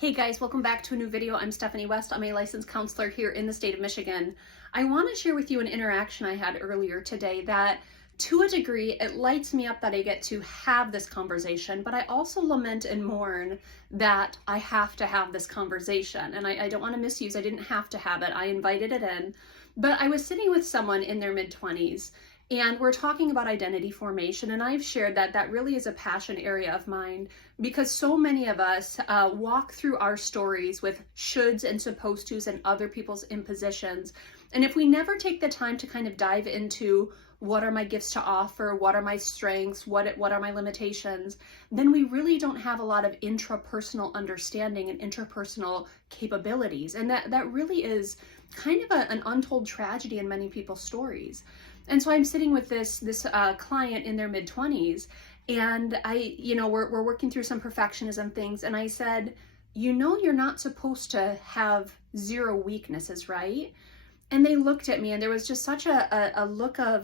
Hey guys, welcome back to a new video. I'm Stephanie West. I'm a licensed counselor here in the state of Michigan. I want to share with you an interaction I had earlier today that, to a degree, it lights me up that I get to have this conversation, but I also lament and mourn that I have to have this conversation. And I don't want to misuse, I didn't have to have it. I invited it in. But I was sitting with someone in their mid-20s, and we're talking about identity formation, and I've shared that that really is a passion area of mine because so many of us walk through our stories with shoulds and supposed tos and other people's impositions. And if we never take the time to kind of dive into what are my gifts to offer, what are my strengths, what are my limitations, then we really don't have a lot of intrapersonal understanding and interpersonal capabilities. And that really is kind of an untold tragedy in many people's stories. And so I'm sitting with this client in their mid-20s, and we're working through some perfectionism things, and I said, you're not supposed to have zero weaknesses, right? And they looked at me, and there was just such a look of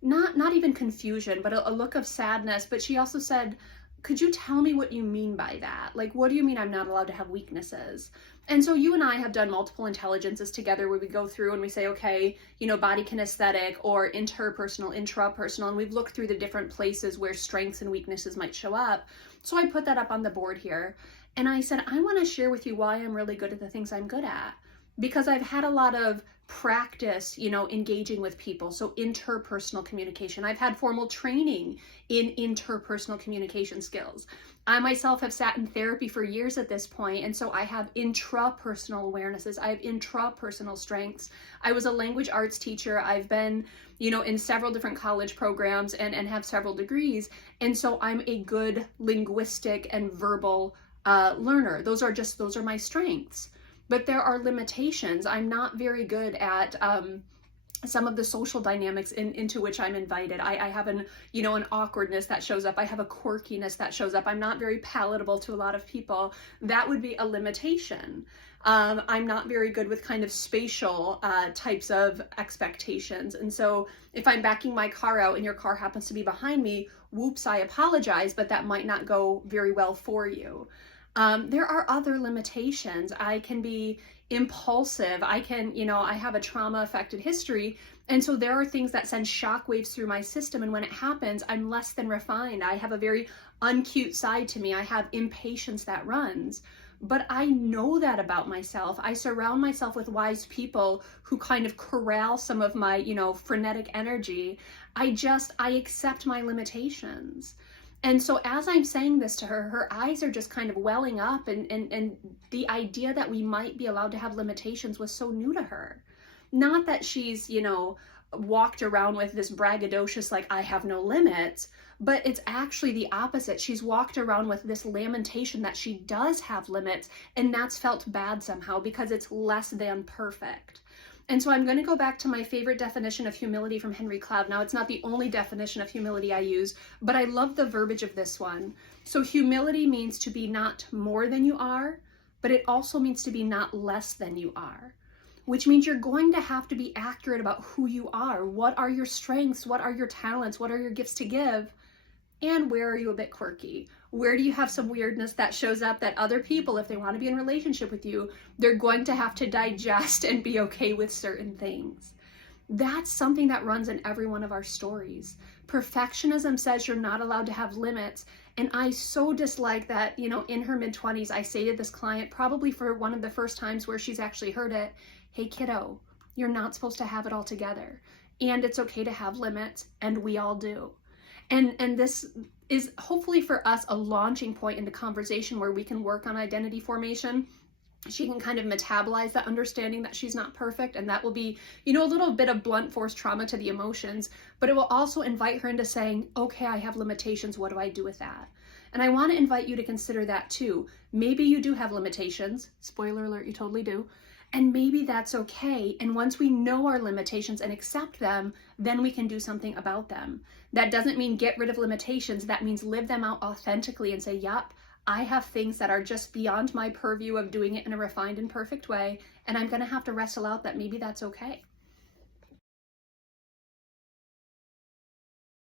not even confusion, but a look of sadness. But she also said, could you tell me what you mean by that? Like, what do you mean I'm not allowed to have weaknesses? And so you and I have done multiple intelligences together where we go through and we say, okay, body kinesthetic or interpersonal, intrapersonal, and we've looked through the different places where strengths and weaknesses might show up. So I put that up on the board here. And I said, I want to share with you why I'm really good at the things I'm good at. Because I've had a lot of practice, engaging with people. So interpersonal communication. I've had formal training in interpersonal communication skills. I myself have sat in therapy for years at this point, and so I have intrapersonal awarenesses. I have intrapersonal strengths. I was a language arts teacher. I've been, in several different college programs and have several degrees. And so I'm a good linguistic and verbal learner. Those are my strengths. But there are limitations. I'm not very good at some of the social dynamics into which I'm invited. I have an awkwardness that shows up. I have a quirkiness that shows up. I'm not very palatable to a lot of people. That would be a limitation. I'm not very good with kind of spatial types of expectations. And so if I'm backing my car out and your car happens to be behind me, whoops, I apologize, but that might not go very well for you. There are other limitations. I can be impulsive. I have a trauma-affected history. And so there are things that send shockwaves through my system. And when it happens, I'm less than refined. I have a very uncute side to me. I have impatience that runs. But I know that about myself. I surround myself with wise people who kind of corral some of my, frenetic energy. I accept my limitations. And so as I'm saying this to her, her eyes are just kind of welling up, and the idea that we might be allowed to have limitations was so new to her. Not that she's, walked around with this braggadocious, like, I have no limits, but it's actually the opposite. She's walked around with this lamentation that she does have limits, and that's felt bad somehow because it's less than perfect. And so I'm going to go back to my favorite definition of humility from Henry Cloud. Now, it's not the only definition of humility I use, but I love the verbiage of this one. So humility means to be not more than you are, but it also means to be not less than you are, which means you're going to have to be accurate about who you are. What are your strengths? What are your talents? What are your gifts to give? And where are you a bit quirky? Where do you have some weirdness that shows up that other people, if they want to be in a relationship with you, they're going to have to digest and be okay with certain things? That's something that runs in every one of our stories. Perfectionism says you're not allowed to have limits. And I so dislike that, in her mid-20s, I say to this client, probably for one of the first times where she's actually heard it, hey kiddo, you're not supposed to have it all together. And it's okay to have limits, and we all do. And this is hopefully for us a launching point in the conversation where we can work on identity formation. She can kind of metabolize that understanding that she's not perfect, and that will be, a little bit of blunt force trauma to the emotions, but it will also invite her into saying, okay, I have limitations. What do I do with that? And I want to invite you to consider that too. Maybe you do have limitations. Spoiler alert, you totally do. And maybe that's okay. And once we know our limitations and accept them, then we can do something about them. That doesn't mean get rid of limitations. That means live them out authentically and say, yep, I have things that are just beyond my purview of doing it in a refined and perfect way. And I'm going to have to wrestle out that maybe that's okay.